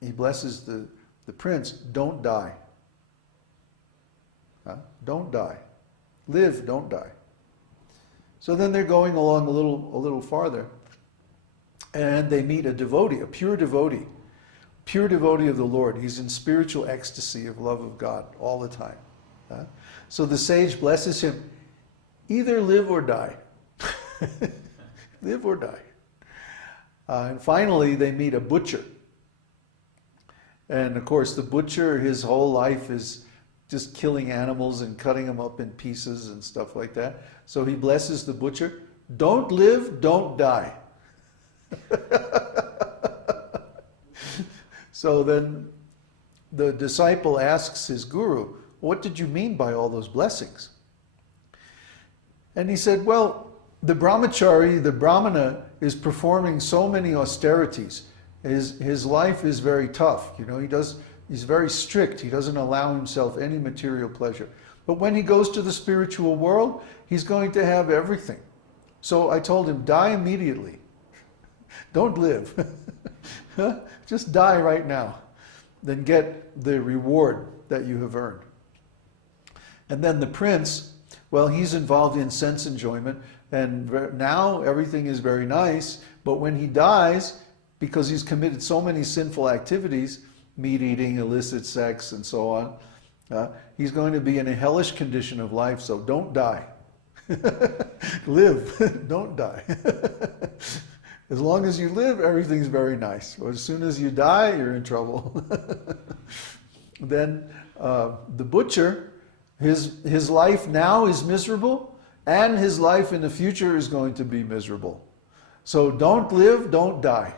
he blesses the prince, don't die. Huh? Don't die. Live, don't die. So then they're going along a little farther, and they meet a devotee, a pure devotee of the Lord. He's in spiritual ecstasy of love of God all the time. Huh? So the sage blesses him, either live or die. Live or die. And finally, they meet a butcher. And of course, the butcher, his whole life is just killing animals and cutting them up in pieces and stuff like that. So he blesses the butcher, don't live, don't die. So then the disciple asks his guru, what did you mean by all those blessings? And he said, well, the brahmachari, the brahmana, is performing so many austerities. His life is very tough. You know, he's very strict. He doesn't allow himself any material pleasure. But when he goes to the spiritual world, he's going to have everything. So I told him, die immediately. Don't live. Just die right now. Then get the reward that you have earned. And then the prince, well, he's involved in sense enjoyment, and now everything is very nice, but when he dies, because he's committed so many sinful activities, meat eating, illicit sex, and so on, he's going to be in a hellish condition of life, so don't die. Live, don't die. As long as you live, everything's very nice. But as soon as you die, you're in trouble. Then the butcher, his life now is miserable, and his life in the future is going to be miserable. So don't live, don't die.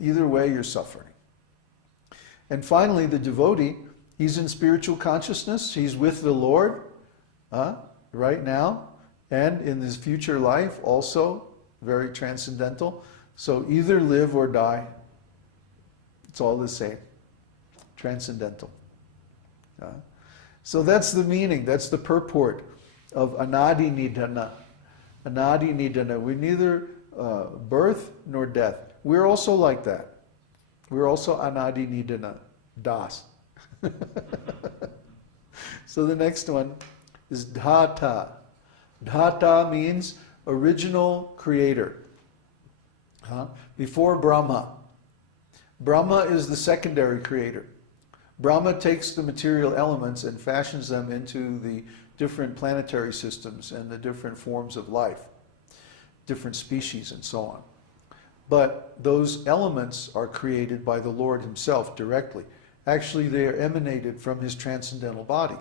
Either way, you're suffering. And finally, the devotee, he's in spiritual consciousness. He's with the Lord right now, and in his future life also very transcendental. So either live or die. It's all the same. Transcendental. So that's the meaning, that's the purport of Anadi Nidana. Anadi Nidana. We're neither birth nor death. We're also like that. We're also Anadi Nidana. Das. So the next one is Dhata. Dhata means original creator. Before Brahma. Brahma is the secondary creator. Brahma takes the material elements and fashions them into the different planetary systems and the different forms of life, different species and so on. But those elements are created by the Lord himself directly. Actually, they are emanated from his transcendental body.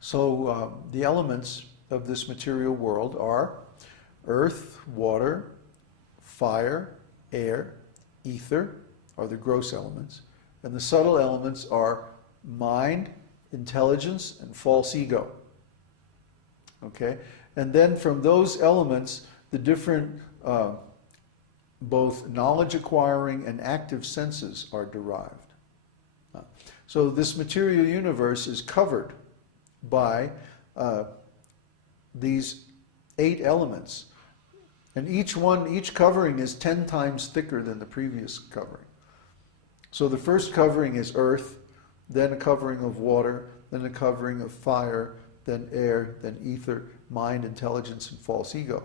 So the elements of this material world are earth, water, fire, air, ether, are the gross elements. And the subtle elements are mind, intelligence, and false ego. Okay? And then from those elements, the different both knowledge acquiring and active senses are derived. So this material universe is covered by these 8 elements. And each covering is 10 times thicker than the previous covering. So the first covering is earth, then a covering of water, then a covering of fire, then air, then ether, mind, intelligence, and false ego.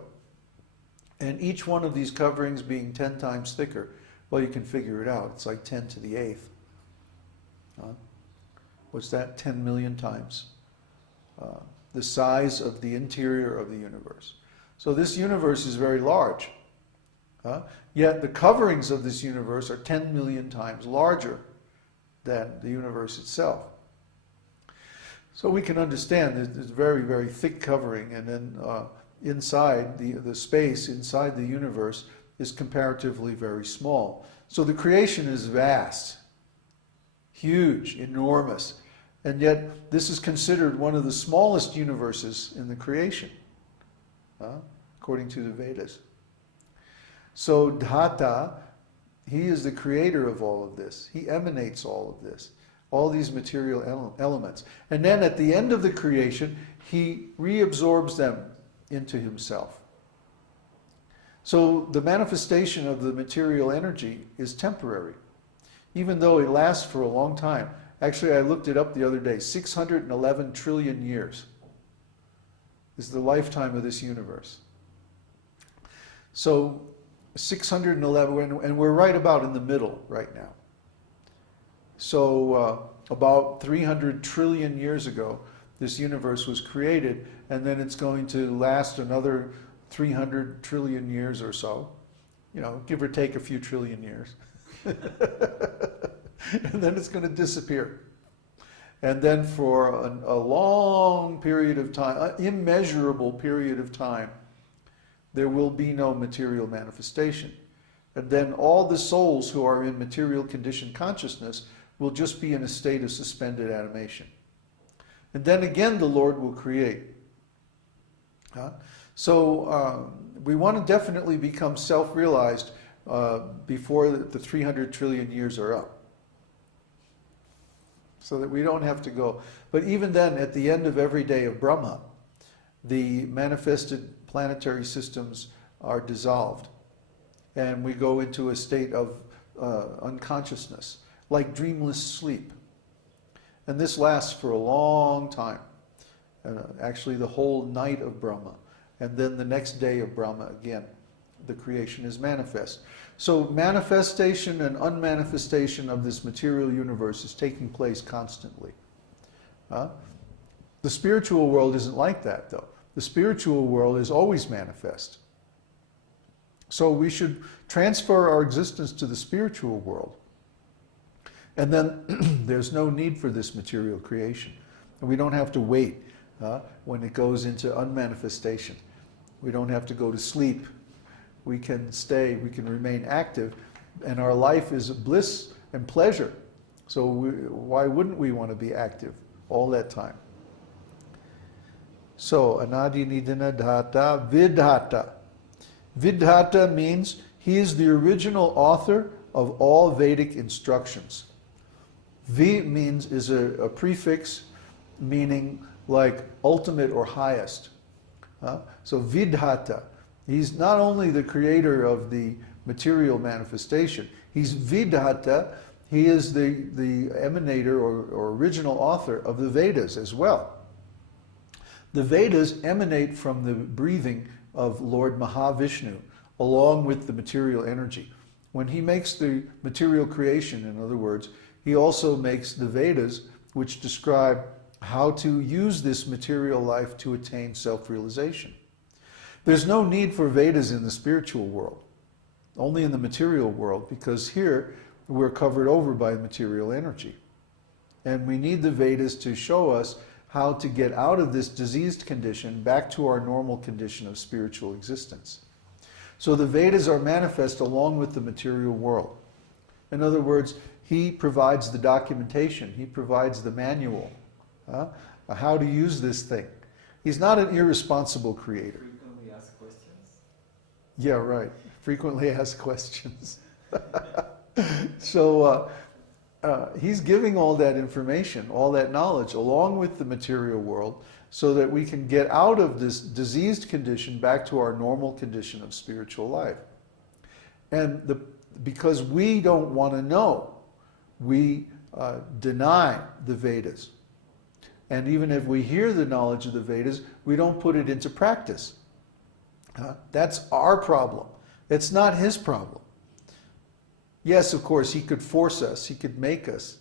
And each one of these coverings being 10 times thicker, well, you can figure it out. It's like 10 to the 8th. What's that? 10 million times the size of the interior of the universe. So this universe is very large. Yet the coverings of this universe are 10 million times larger than the universe itself. So we can understand there's very, very thick covering, and then inside, the space inside the universe is comparatively very small. So the creation is vast, huge, enormous, and yet this is considered one of the smallest universes in the creation, according to the Vedas. So Dhata, he is the creator of all of this. He emanates all of this, all these material elements. And then at the end of the creation, he reabsorbs them into himself. So the manifestation of the material energy is temporary. even though it lasts for a long time. Actually, I looked it up the other day. 611 trillion years is the lifetime of this universe. So 611, and we're right about in the middle right now. So about 300 trillion years ago, this universe was created, and then it's going to last another 300 trillion years or so. You know, give or take a few trillion years. And then it's going to disappear. And then for a long period of time, an immeasurable period of time, there will be no material manifestation. And then all the souls who are in material conditioned consciousness will just be in a state of suspended animation. And then again the Lord will create. So we want to definitely become self-realized before the 300 trillion years are up, so that we don't have to go. But even then, at the end of every day of Brahma, the manifested planetary systems are dissolved, and we go into a state of unconsciousness, like dreamless sleep. And this lasts for a long time, actually the whole night of Brahma. And then the next day of Brahma again, the creation is manifest. So manifestation and unmanifestation of this material universe is taking place constantly. The spiritual world isn't like that, though. The spiritual world is always manifest. So we should transfer our existence to the spiritual world. And then there's no need for this material creation. And we don't have to wait when it goes into unmanifestation. We don't have to go to sleep. We can stay, we can remain active, and our life is bliss and pleasure. So why wouldn't we want to be active all that time? So, Anadi Nidana Dhata Vidhata. Vidhata means he is the original author of all Vedic instructions. V means is a prefix meaning like ultimate or highest. So Vidhata, he's not only the creator of the material manifestation, he's Vidhata, he is the emanator or original author of the Vedas as well. The Vedas emanate from the breathing of Lord Mahavishnu, along with the material energy. When he makes the material creation, in other words, he also makes the Vedas, which describe how to use this material life to attain self-realization. There's no need for Vedas in the spiritual world, only in the material world, because here we're covered over by material energy. And we need the Vedas to show us how to get out of this diseased condition back to our normal condition of spiritual existence. So the Vedas are manifest along with the material world. In other words, he provides the documentation, he provides the manual, how to use this thing. He's not an irresponsible creator. Frequently asked questions? Yeah, right. Frequently asked questions. So he's giving all that information, all that knowledge, along with the material world, so that we can get out of this diseased condition back to our normal condition of spiritual life. And because we don't want to know, we deny the Vedas. And even if we hear the knowledge of the Vedas, we don't put it into practice. That's our problem. It's not his problem. Yes, of course, he could force us, he could make us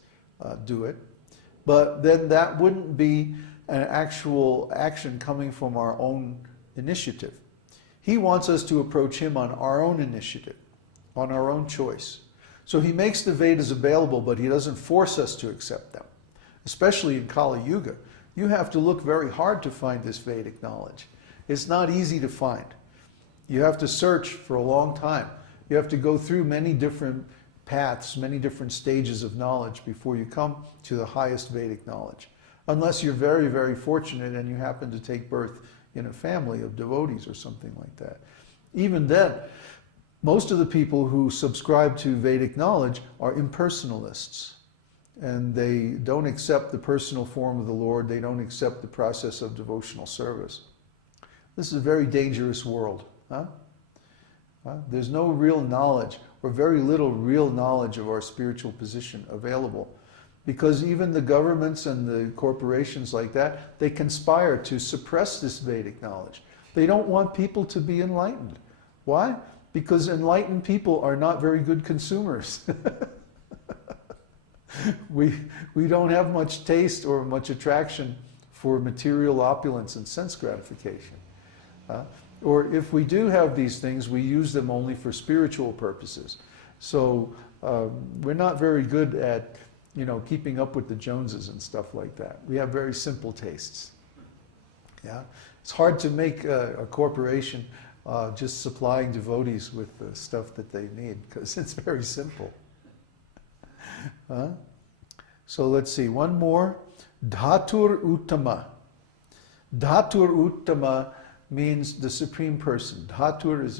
do it, but then that wouldn't be an actual action coming from our own initiative. He wants us to approach him on our own initiative, on our own choice. So he makes the Vedas available, but he doesn't force us to accept them. Especially in Kali Yuga, you have to look very hard to find this Vedic knowledge. It's not easy to find. You have to search for a long time. You have to go through many different paths, many different stages of knowledge before you come to the highest Vedic knowledge. Unless you're very, very fortunate and you happen to take birth in a family of devotees or something like that. Even then, most of the people who subscribe to Vedic knowledge are impersonalists. And they don't accept the personal form of the Lord. They don't accept the process of devotional service. This is a very dangerous world. There's no real knowledge or very little real knowledge of our spiritual position available. Because even the governments and the corporations like that, they conspire to suppress this Vedic knowledge. They don't want people to be enlightened. Why? Because enlightened people are not very good consumers. We don't have much taste or much attraction for material opulence and sense gratification. Or if we do have these things, we use them only for spiritual purposes. So we're not very good at, keeping up with the Joneses and stuff like that. We have very simple tastes. Yeah, it's hard to make a corporation just supplying devotees with the stuff that they need, because it's very simple. So let's see, one more. Dhatur Uttama. Dhatur Uttama means the Supreme Person. Dhatur is a